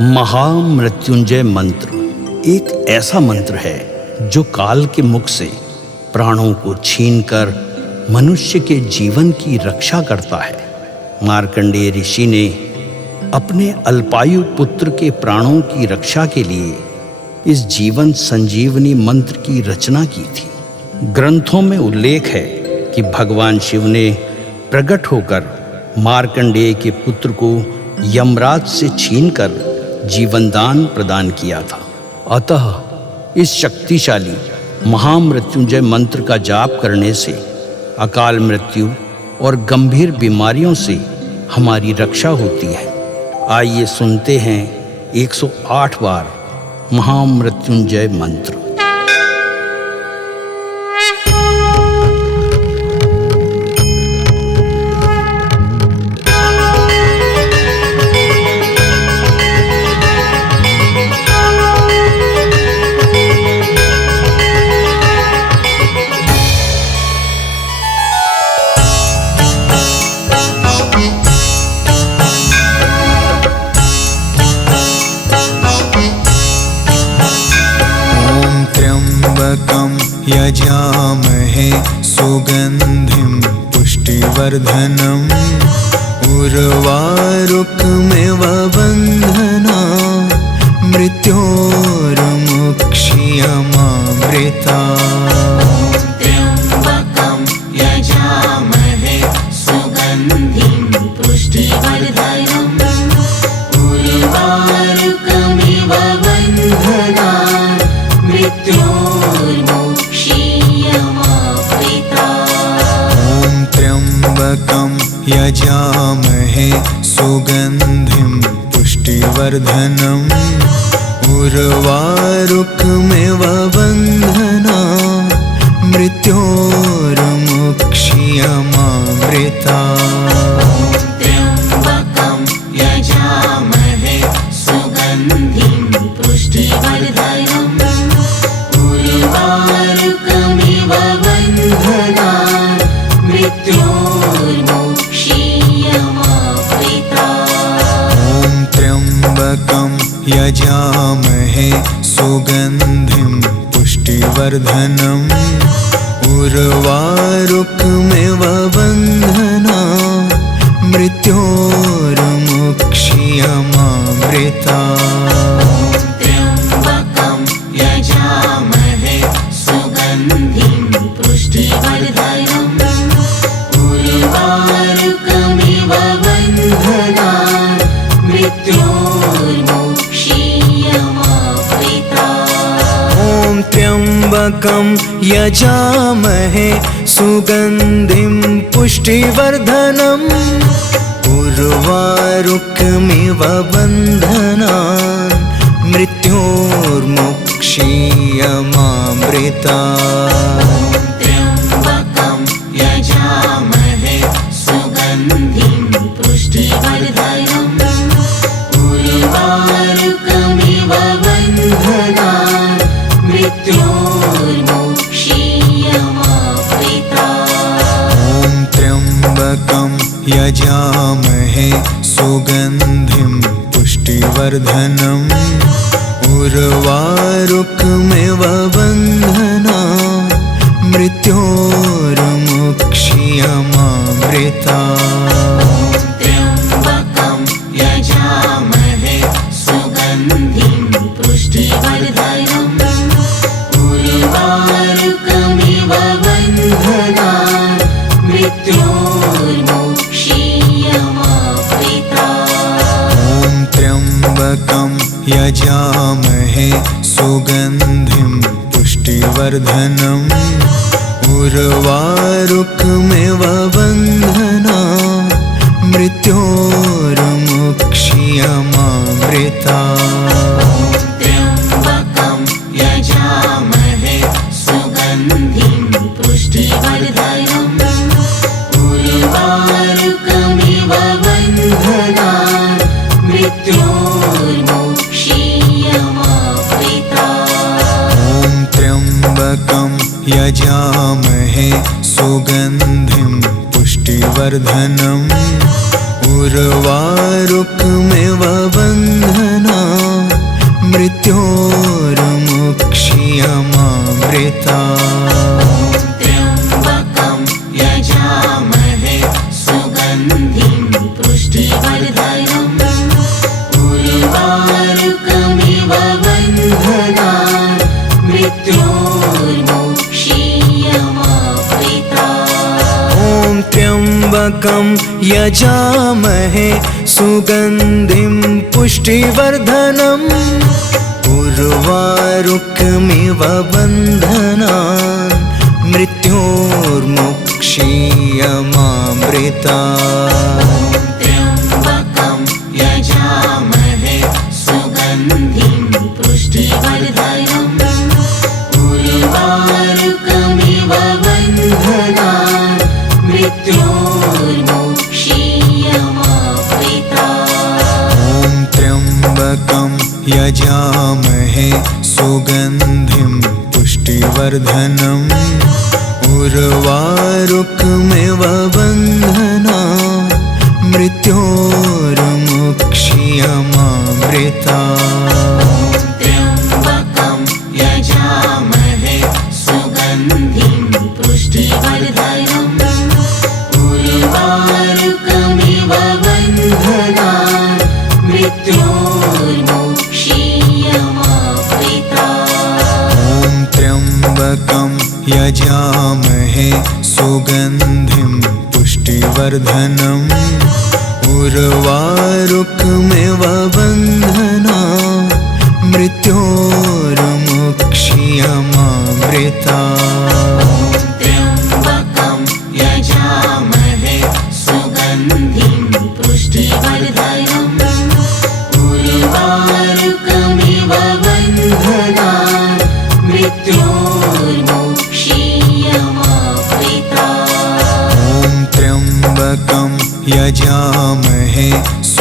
महामृत्युंजय मंत्र एक ऐसा मंत्र है जो काल के मुख से प्राणों को छीनकर मनुष्य के जीवन की रक्षा करता है। मार्कंडेय ऋषि ने अपने अल्पायु पुत्र के प्राणों की रक्षा के लिए इस जीवन संजीवनी मंत्र की रचना की थी। ग्रंथों में उल्लेख है कि भगवान शिव ने प्रकट होकर मार्कंडेय के पुत्र को यमराज से छीनकर जीवनदान प्रदान किया था। अतः इस शक्तिशाली महामृत्युंजय मंत्र का जाप करने से अकाल मृत्यु और गंभीर बीमारियों से हमारी रक्षा होती है। आइए सुनते हैं 108 बार महामृत्युंजय मंत्र। यजामहे सुगंधिं पुष्टिवर्धनम् उर्वारुकमिव बन्धना मृत्योर्मुक्षीयमामृता। त्र्यम्बकं यजामहे सुगन्धिं पुष्टिवर्धनम् उर्वारुकमिव बन्धना त्र्यम्बकं यजामहे सुगन्धिं पुष्टिवर्धनम् उर्वारुकमिव बन्धना मृत्योर्मुक्षीयमामृता। त्र्यम्बकं यजामहे सुगन्धिं पुष्टिवर्धनम् उर्वारुकमिव बन्धना मृत्योर्मुक्षीयमामृता। त्र्यम्बकं यजामहे सुगन्धिं पुष्टिवर्धनम् उर्वारुकमिव बन्धना मृत्योर्मुक्षीयमामृता। त्र्यम्बकं यजामहे सुगन्धिं पुष्टिवर्धनम् उर्वारुकमिव बन्धना मृत्योर्मुक्षीयमामृता। त्र्यम्बकं यजामहे सुगन्धिं पुष्टिवर्धनम् उर्वारुकमिव बन्धना मृत्योर्मुक्षीयमामृता। त्र्यम्बकं यजामहे सुगन्धिं पुष्टिवर्धनम् उर्वारुकमिव बन्धना मृत्योर्मुक्षीयमामृता। त्र्यम्बकं यजामहे सुगन्धिं पुष्टिवर्धनम् उर्वारुकमिव बन्धना मृत्योर्मुक्षीयमामृता। त्र्यम्बकं यजामहे सुगन्धिं पुष्टिवर्धनम् उर्वारुकमिव बन्धना मृत्योर्मुक्षीयमामृता। त्र्यम्बकं यजामहे सुगन्धिं पुष्टिवर्धनम् उर्वारुकमिव बन्धना मृत्योर्मुक्षीयमामृता। त्र्यम्बकं यजामहे सुगन्धिं पुष्टिवर्धनम् उर्वारुकमिव बन्धना मृत्योर्मुक्षीयमामृता। त्र्यम्बकं यजामहे सुगन्धिं उर्वारुकमिव बन्धना मृत्योर्मुक्षीयमामृता त्र्यम्बकं यजामहे सुगन्धिं पुष्टिवर्धनम् उर्वारुकमिव बन्धनान् मृत्योर्मुक्षीयमामृता ॐ त्र्यम्बकं यजामहे सुगन्धिं पुष्टिवर्धनम् उर्वारुकमिव बन्धनान् मृत्योर्मुक्षीयमामृता त्र्यम्बकं यजामहे सुगन्धिं पुष्टिवर्धनम् उर्वारुकमिव बन्धनान् मृत्योर्मुक्षीयमामृता ॐ त्र्यम्बकं यजामहे सुगन्धिं पुष्टिवर्धनम् उर्वारुकमिव बन्धनान् मृत्योर्मुक्षीयमामृता त्र्यम्बकं यजामहे सुगन्धिं पुष्टिवर्धनम् उर्वारुकमिव बन्धनान् मृत्योर्मुक्षीयमामृता ॐ त्र्यम्बकं यजामहे सुगन्धिं पुष्टिवर्धनम् उर्वारुकमिव बन्धनान् मृत्योर्मुक्षीयमामृता त्र्यम्बकं यजामहे सुगन्धिं पुष्टिवर्धनम् उर्वारुकमिव बन्धनान् मृत्योर्मुक्षीयमामृता ॐ त्र्यम्बकं यजामहे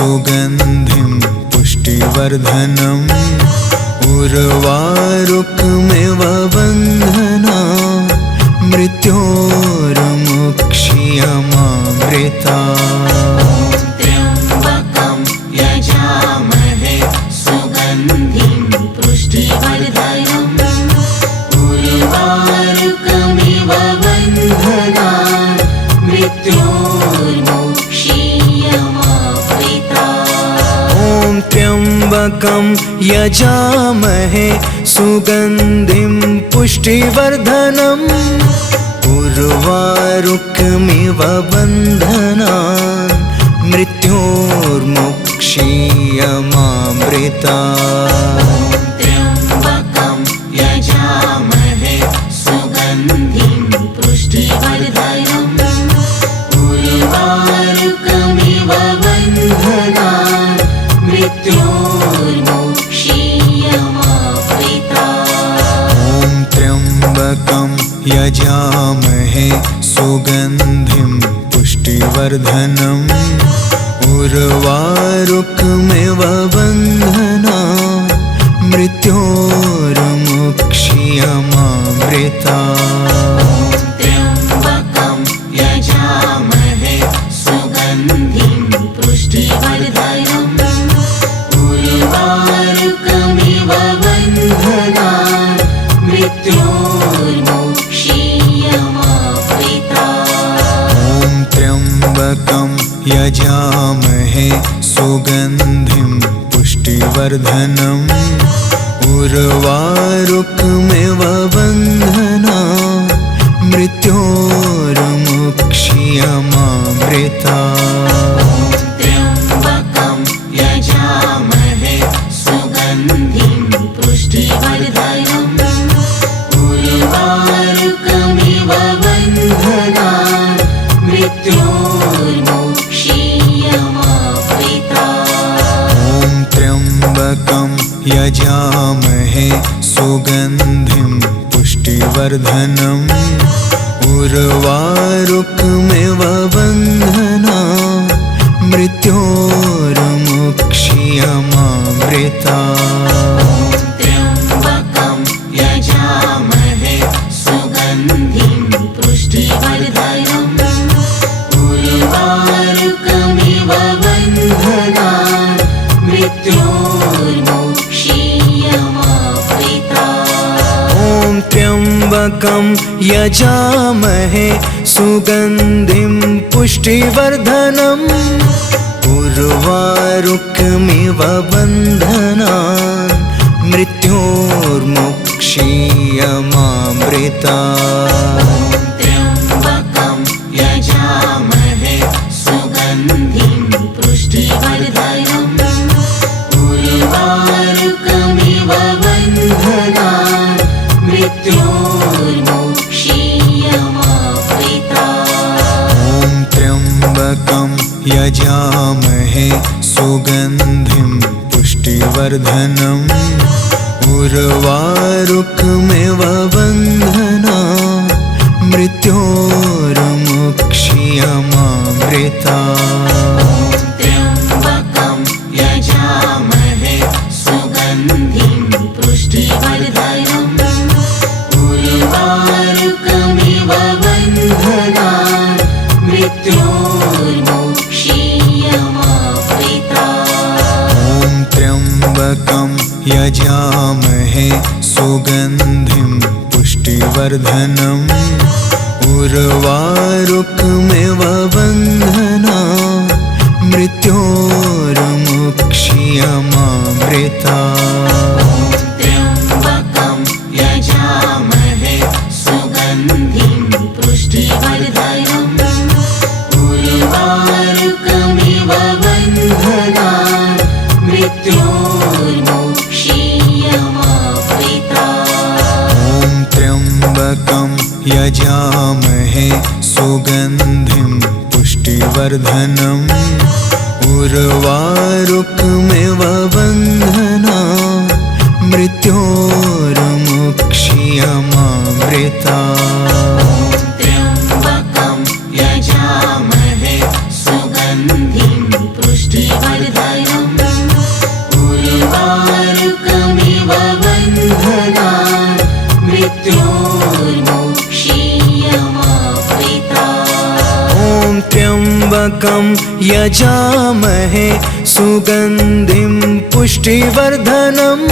सुगन्धिं पुष्टिवर्धनम् उर्वारुकमिव बन्धनान् मृत्योर्मुक्षीयमामृता त्र्यम्बकं यजामहे सुगन्धिं पुष्टिवर्धनम् उर्वारुकमिव बन्धनान् मृत्योर्मुक्षीयमामृता ॐ त्र्यम्बकं यजामहे सुगन्धिं पुष्टिवर्धनम् उर्वारुकमिव बन्धनान् मृत्योर्मुक्षीयमामृता त्र्यम्बकं यजामहे सुगन्धिं पुष्टिवर्धनम् उर्वारुकमिव बन्धनान् मृत्योर्मुक्षीयमामृता ॐ त्र्यम्बकं यजामहे सुगन्धिं पुष्टिवर्धनम् उर्वारुकमिव बन्धनान् मृत्योर्मुक्षीयमामृता त्र्यम्बकं यजामहे सुगन्धिं पुष्टिवर्धनम् उर्वारुकमिव बन्धनान् मृत्योर्मुक्षीयमामृता ॐ त्र्यम्बकं यजामहे सुगन्धिं पुष्टिवर्धनम् उर्वारुकमिव बन्धनान् मृत्योर्मुक्षीयमामृता त्र्यम्बकं यजामहे सुगन्धिं पुष्टिवर्धनम् उर्वारुकमिव बन्धनान् मृत्योर्मुक्षीयमामृता ॐ त्र्यम्बकं यजामहे सुगन्धिं पुष्टिवर्धनम् उर्वारुकमिव बन्धनान् मृत्योर्मुक्षीयमामृता त्र्यम्बकं यजामहे सुगन्धिं पुष्टिवर्धनम् उर्वारुकमिव त्र्यम्बकं यजामहे सुगन्धिं पुष्टिवर्धनम् उर्वारुकमिव बन्धनान् मृत्योर्मुक्षीयमामृतात्। त्र्यम्बकं यजामहे सुगन्धिं पुष्टिवर्धनम् उर्वारुकमिव बन्धनान् मृत्योर्मुक्षीयमामृतात्। ॐ त्र्यम्बकं यजामहे सुगन्धिं पुष्टिवर्धनम् उर्वारुकमिव बन्धनान् मृत्योर्मुक्षीयमामृतात्। त्र्यम्बकं यजामहे सुगन्धिं पुष्टिवर्धनम् उर्वारुकमिव बन्धनान् मृत्योर्मुक्षीयमामृतात्। ॐ त्र्यम्बकं यजामहे सुगन्धिं पुष्टिवर्धनम् उर्वारुकमिव बन्धनान् मृत्योर्मुक्षीयमामृतात्। त्र्यम्बकं यजामहे सुगन्धिं पुष्टिवर्धनम् उर्वारुकमिव बन्धनान् मृत्योर्मुक्षीयमामृतात्। ॐ त्र्यम्बकं यजामहे सुगन्धिं पुष्टिवर्धनम् उर्वारुकमिव बन्धनान् मृत्योर्मुक्षीयमामृतात्। त्र्यम्बकं यजामहे सुगन्धिं पुष्टिवर्धनम् उर्वारुकमिव बन्धनान् मृत्योर्मुक्षीयमामृतात्। ॐ त्र्यम्बकं यजामहे सुगन्धिं पुष्टिवर्धनम्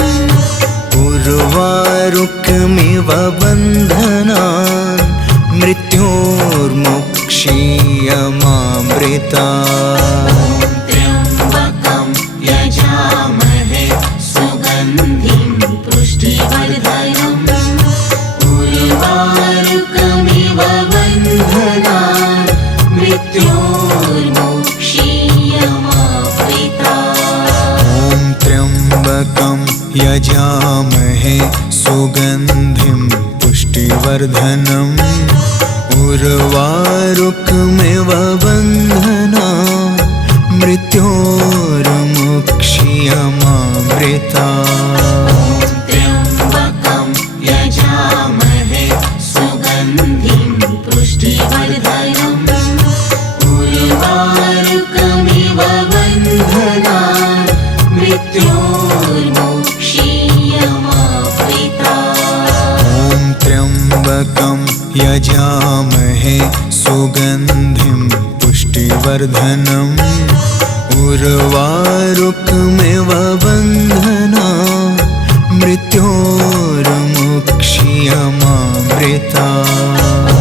उर्वारुकमिव बन्धनान् मृत्योर्मुक्षीयमामृतात्। त्र्यम्बकं यजामहे सुगन्धिं पुष्टिवर्धनम् उर्वारुकमिव बन्धनान् मृत्योर्मुक्षीयमामृतात्। ॐ त्र्यम्बकं यजामहे सुगन्धिं पुष्टिवर्धनम् उर्वारुकमिव बन्धनान् मृत्योर्मुक्षीयमामृतात्। त्र्यम्बकं यजामहे सुगन्धिं पुष्टिवर्धनम् उर्वारुकमिव बन्धनान् मृत्योर्मुक्षीयमामृतात्। ॐ त्र्यम्बकं यजामहे सुगन्धिं पुष्टिवर्धनम् उर्वारुकमिव बन्धनान् मृत्योर्मुक्षीयमामृतात्।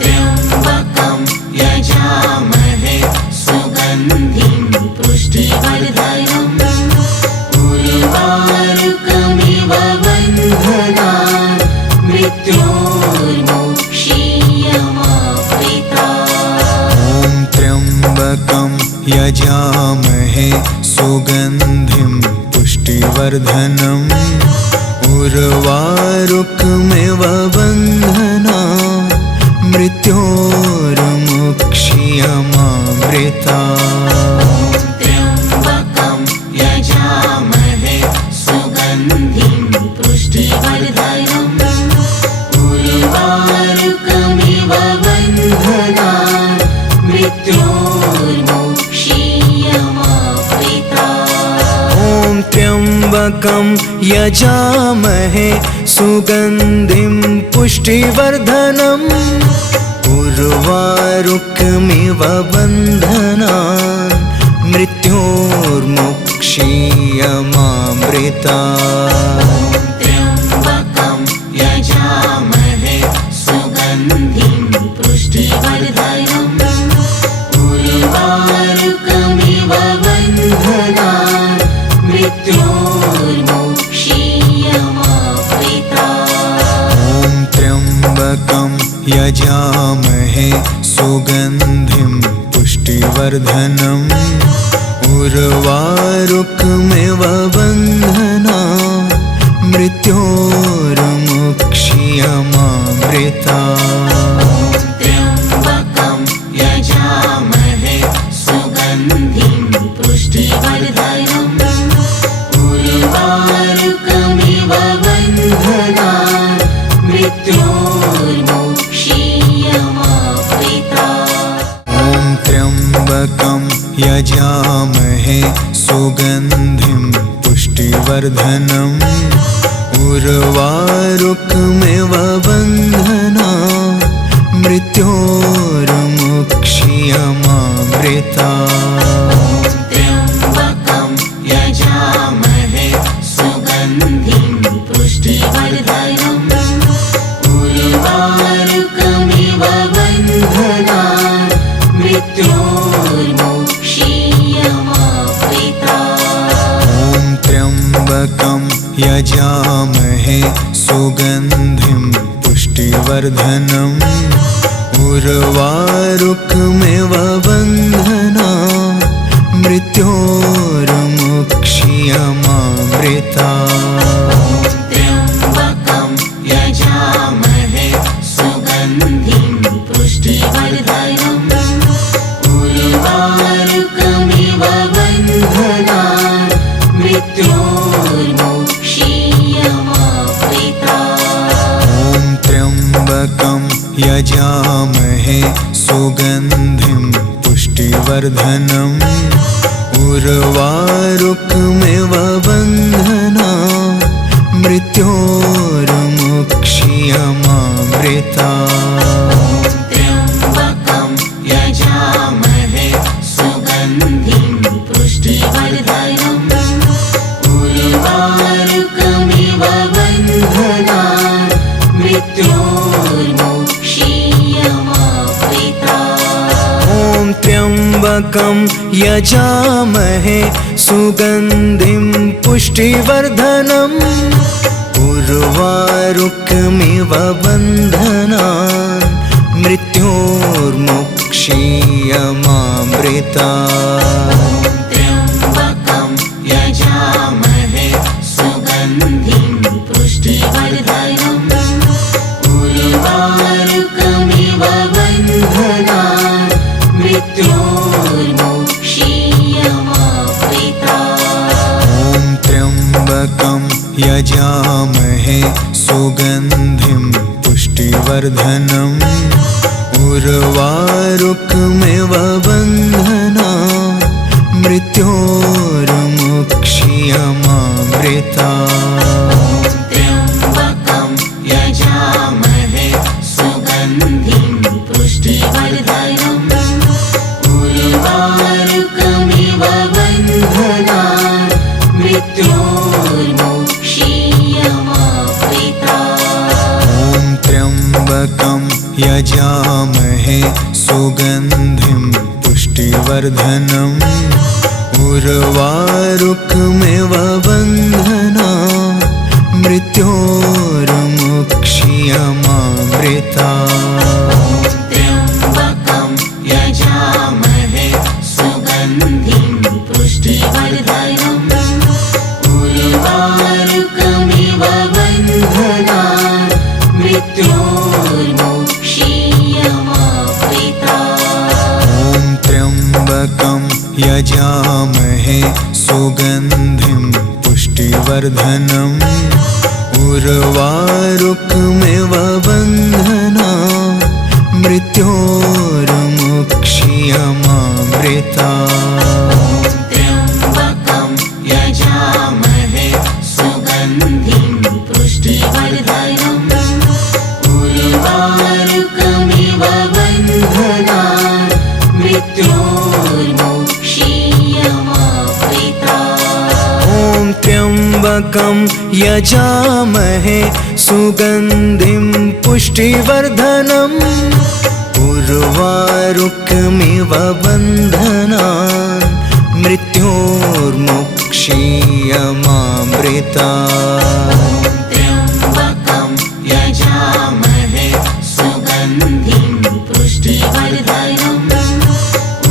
त्र्यम्बकं यजामहे सुगन्धिं पुष्टिवर्धनम् उर्वारुकमिव बन्धनान् मृत्योर्मुक्षीयमामृतात्। ॐ त्र्यम्बकं यजामहे सुगन्धिं पुष्टिवर्धनम् उर्वारुकमिव बन्धनान् मृत्योर्मुक्षीयमामृतात्। त्र्यम्बकं यजामहे सुगन्धिं पुष्टिवर्धनम् उर्वारुकमिव बन्धनान् मृत्योर्मुक्षीयमामृतात्। ॐ त्र्यम्बकं यजामहे सुगन्धिं पुष्टिवर्धनम् उर्वारुकमिव बन्धनान् मृत्योर्मुक्षीयमामृतात्। त्र्यम्बकं यजामहे मृत्योर्मुक्षीयमामृता। ॐ त्र्यम्बकं यजामहे सुगन्धिं पुष्टिवर्धनम् उर्वारुकमिव बन्धनान् मृत्योर्मुक्षीयमामृता। त्र्यम्बकं यजामहे सुगन्धिं पुष्टिवर्धनम् उर्वारुकमिव बन्धनान् मृत्योर्मुक्षीयमामृता। ॐ त्र्यम्बकं यजामहे सुगन्धिं पुष्टिवर्धनम् उर्वारुकमिव बन्धनान् मृत्योर्मुक्षीयमामृता। त्र्यम्बकं यजामहे सुगन्धिं पुष्टिवर्धनम् उर्वारुकमिव बन्धनान् मृत्योर्मुक्षीयमामृता। ॐ त्र्यम्बकं यजामहे सुगन्धिं पुष्टिवर्धनम् उर्वारुकमिव बन्धनान् मृत्योर्मुक्षीयमामृता। त्र्यम्बकं यजामहे सुगन्धिं पुष्टिवर्धनम् उर्वारुकमिव बन्धनान् मृत्योर्मुक्षीयमामृता। ॐ त्र्यम्बकं यजामहे सुगन्धिं पुष्टिवर्धनम् उर्वारुकमिव बन्धनान् मृत्योर्मुक्षीयमामृता। त्र्यम्बकं यजामहे सुगन्धिं पुष्टिवर्धनम् उर्वारुकमिव बन्धनान् मृत्योर्मुक्षीयमामृता। ॐ त्र्यम्बकं यजामहे सुगन्धिं पुष्टिवर्धनम् उर्वारुकमिव बन्धनान् मृत्योर्मुक्षीयमामृता। त्र्यम्बकं यजामहे सुगन्धिं पुष्टिवर्धनम् उर्वारुकमिव बन्धनान् मृत्योर्मुक्षीयमामृता। ॐ त्र्यम्बकं यजामहे सुगन्धिं पुष्टिवर्धनम् उर्वारुकमिव बन्धनान् मृत्योर्मुक्षीयमामृता। त्र्यम्बकं यजामहे सुगन्धिं पुष्टिवर्धनम् उर्वारुकमिव बन्धनान् मृत्योर्मुक्षीयमामृता। ॐ त्र्यम्बकं यजामहे सुगन्धिं पुष्टिवर्धनम् उर्वारुकमिव बन्धनान् मृत्योर्मुक्षीयमामृता। त्र्यम्बकं यजामहे सुगन्धिं पुष्टिवर्धनम् उर्वारुकमिव बन्धनान् मृत्योर्मुक्षीयमामृता। ॐ त्र्यम्बकं यजामहे सुगन्धिं पुष्टिवर्धनम् उर्वारुकमिव बन्धनान् मृत्योर्मुक्षीयमामृता। त्र्यम्बकं यजामहे सुगन्धिं पुष्टिवर्धनम् उर्वारुकमिव बन्धनान् मृत्योर्मुक्षीयमामृता। ॐ त्र्यम्बकं यजामहे सुगन्धिं पुष्टिवर्धनम् उर्वारुकमिव बन्धनान् मृत्योर्मुक्षीयमामृता। त्र्यम्बकं यजामहे सुगन्धिं पुष्टिवर्धनम्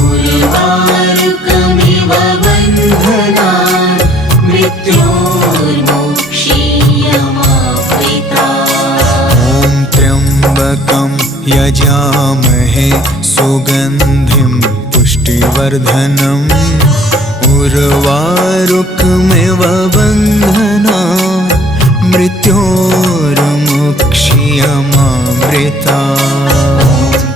उर्वारुकमिव बन्धनान् मृत्योर्मोक्षीयमावृतात्। ॐ त्र्यम्बकं यजामहे सुगन्धिं पुष्टिवर्धनम् उर्वारुकमिव बन्धनान् मृत्योर्मोक्षीयमावृतात्।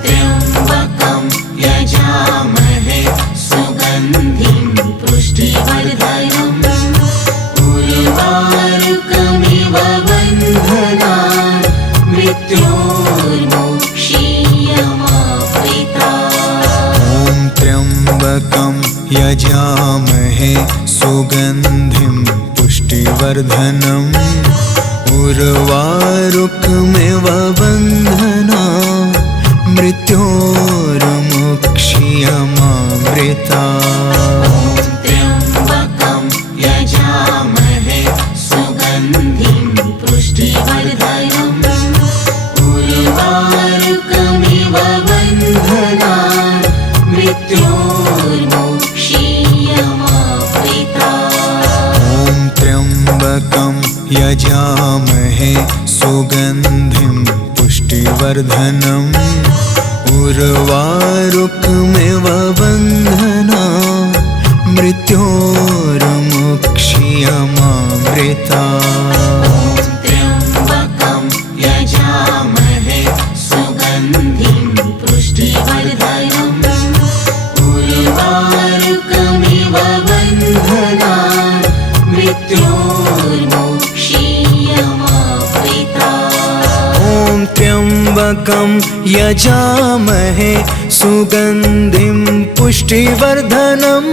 त्र्यम्बकं यजामहे सुगन्धिं पुष्टिवर्धनम् उर्वारुकमिव बन्धनान् मृत्योर्मोक्षीयमावृतात्। ॐ त्र्यम्बकं यजामहे सुगन्धिं पुष्टिवर्धनम् उर्वारुकमिव बन्धनान् मृत्योर्मोक्षीयमावृतात्। त्र्यम्बकं यजामहे सुगन्धिं पुष्टिवर्धनम् उर्वारुकमिव बन्धनान् मृत्योर्मोक्षीयमावृतात्। ॐ त्र्यम्बकं यजामहे सुगन्धिं पुष्टिवर्धनम् उर्वारुकमिव बन्धनान् मृत्योर्मोक्षीयमावृतात्। त्र्यम्बकं यजामहे सुगन्धिं पुष्टिवर्धनम् उर्वारुकमिव बन्धनान् मृत्योर्मोक्षीयमावृतात्। ॐ त्र्यम्बकं यजामहे सुगन्धिं पुष्टिवर्धनम्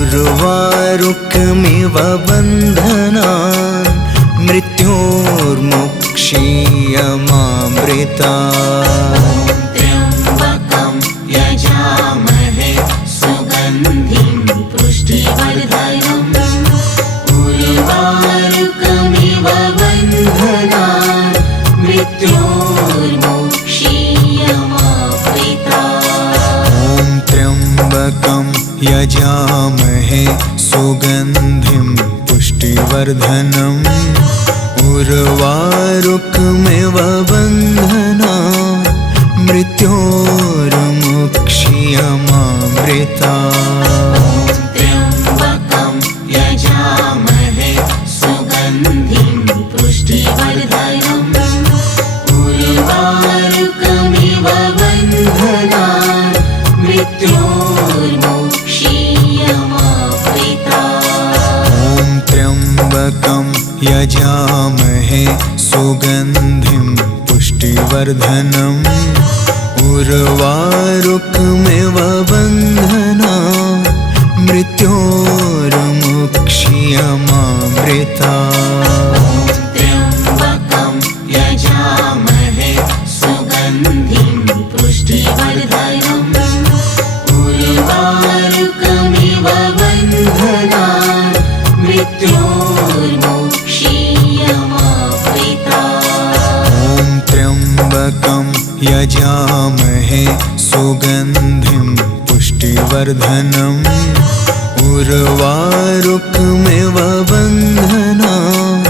उर्वारुकमिव बन्धनान् मृत्योर्मोक्षीयमावृतात्। त्र्यम्बकं यजामहे सुगन्धिं पुष्टिवर्धनम् उर्वारुकमिव बन्धनान् मृत्योर्मोक्षीयमावृतात्। ॐ त्र्यम्बकं यजामहे सुगन्धिं पुष्टिवर्धनम् उर्वारुकमिव बन्धनान् मृत्योर्मोक्षीयमावृतात्। त्र्यम्बकं यजामहे सुगन्धिं पुष्टिवर्धनम् उर्वारुकमिव बन्धनान् मृत्योर्मोक्षीयमावृतात्। ॐ त्र्यम्बकं यजामहे सुगन्धिं पुष्टिवर्धनम् उर्वारुकमिव बन्धनान् मृत्योर्मोक्षीयमावृतात्। त्र्यम्बकं यजामहे सुगन्धिं पुष्टिवर्धनम् उर्वारुकमिव बन्धनान् मृत्योर्मोक्षीयमावृतात्। ॐ त्र्यम्बकं यजामहे सुगन्धिं पुष्टिवर्धनम् उर्वारुकमिव बन्धनान्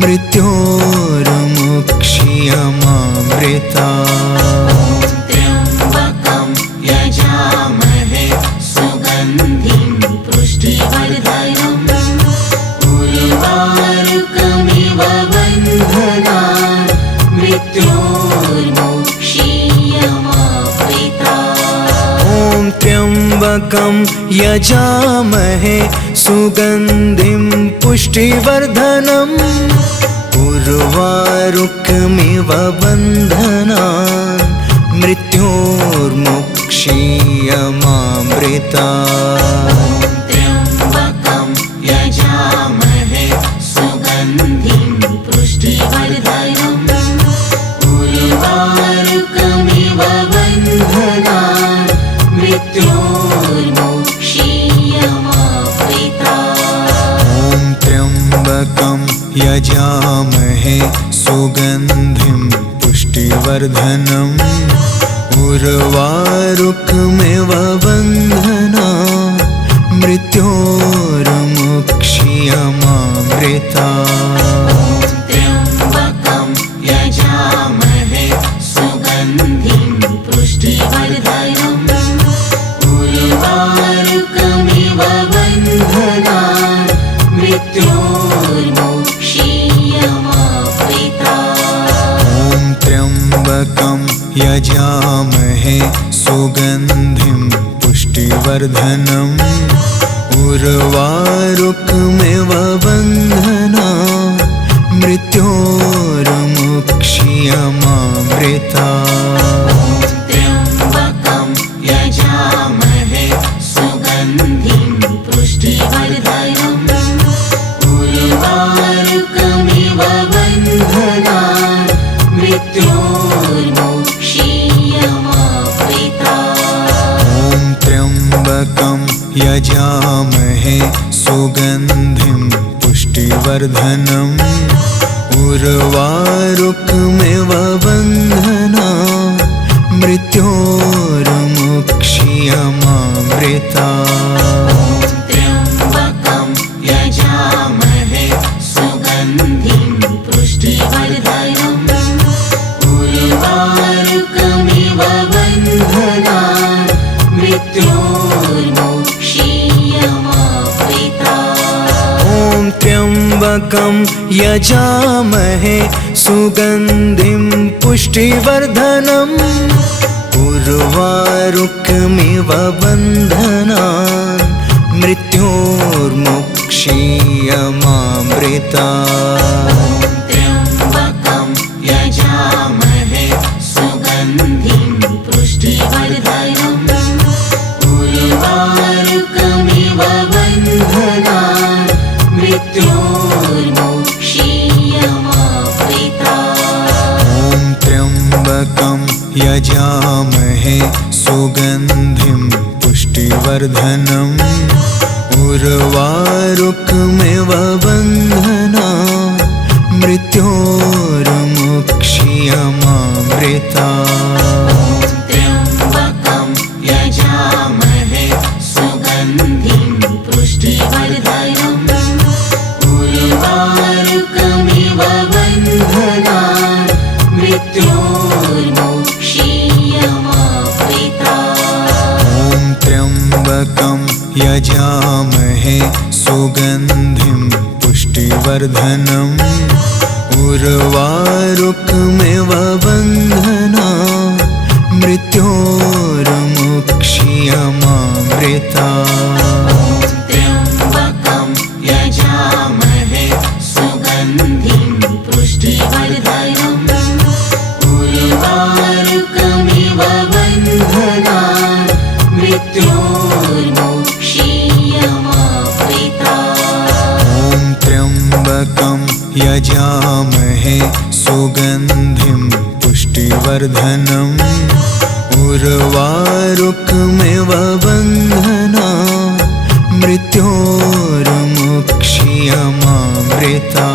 मृत्योर्मोक्षीयमावृतात्। त्र्यम्बकं यजामहे सुगन्धिं पुष्टिवर्धनम् उर्वारुकमिव बन्धनान् मृत्योर्मोक्षीयमावृतात्। ॐ त्र्यम्बकं यजामहे सुगन्धिं पुष्टिवर्धनम् उर्वारुकमिव बन्धनान् मृत्योर्मोक्षीयमावृतात्। त्र्यम्बकं यजामहे सुगन्धिं पुष्टिवर्धनम् उर्वारुकमिव बन्धनान् मृत्योर्मोक्षीयमावृतात्। यजामहे सुगन्धिं पुष्टिवर्धनम् उर्वारुकमिव बन्धनान् मृत्योर्मुक्षीयमामृता त्र्यम्बकं यजामहे सुगन्धिं पुष्टिवर्धनम् उर्वारुकमिव बन्धनान् मृत्योर्मुक्षीयमामृता त्र्यम्बकं यजामहे सुगन्धिं पुष्टिवर्धनम् उर्वारुकमिव बन्धनान् मृत्योर्मुक्षीयमामृता त्र्यम्बकं यजामहे सुगन्धिं पुष्टिवर्धनम् उर्वारुकमिव बन्धनान् मृत्योर्मुक्षीयमामृता त्र्यम्बकं यजामहे सुगन्धिं पुष्टिवर्धनम् उर्वारुकमिव बन्धनान् मृत्योर्मुक्षीयमामृता त्र्यम्बकं यजामहे सुगन्धिं पुष्टिवर्धनम् उर्वारुकमिव बन्धनान् मृत्योर्मुक्षीयमामृता त्र्यम्बकं यजामहे सुगन्धिं पुष्टिवर्धनम् उर्वारुकमिव बन्धनान् मृत्योर्मुक्षीयमामृता त्र्यम्बकं यजामहे सुगन्धिं पुष्टिवर्धनम् उर्वारुकमिव बन्धनान् मृत्योर्मुक्षीयमामृता त्र्यम्बकं यजामहे सुगन्धिं पुष्टिवर्धनम् उर्वारुकमिव बन्धनान् मृत्योर्मुक्षीयमामृता त्र्यम्बकं यजामहे सुगन्धिं पुष्टिवर्धनम् उर्वारुकमिव बन्धनान् मृत्योर्मुक्षीयमामृता त्र्यम्बकं यजामहे सुगन्धिं पुष्टिवर्धनम् उर्वारुकमिव बन्धनान् मृत्योर्मुक्षीयमामृता त्र्यम्बकं यजामहे सुगन्धिं पुष्टिवर्धनम् उर्वारुकमिव बन्धनान् मृत्योर्मुक्षीयमामृता त्र्यम्बकं यजामहे सुगन्धिं पुष्टिवर्धनम् उर्वारुकमिव बन्धनान् मृत्योर्मुक्षीयमामृता।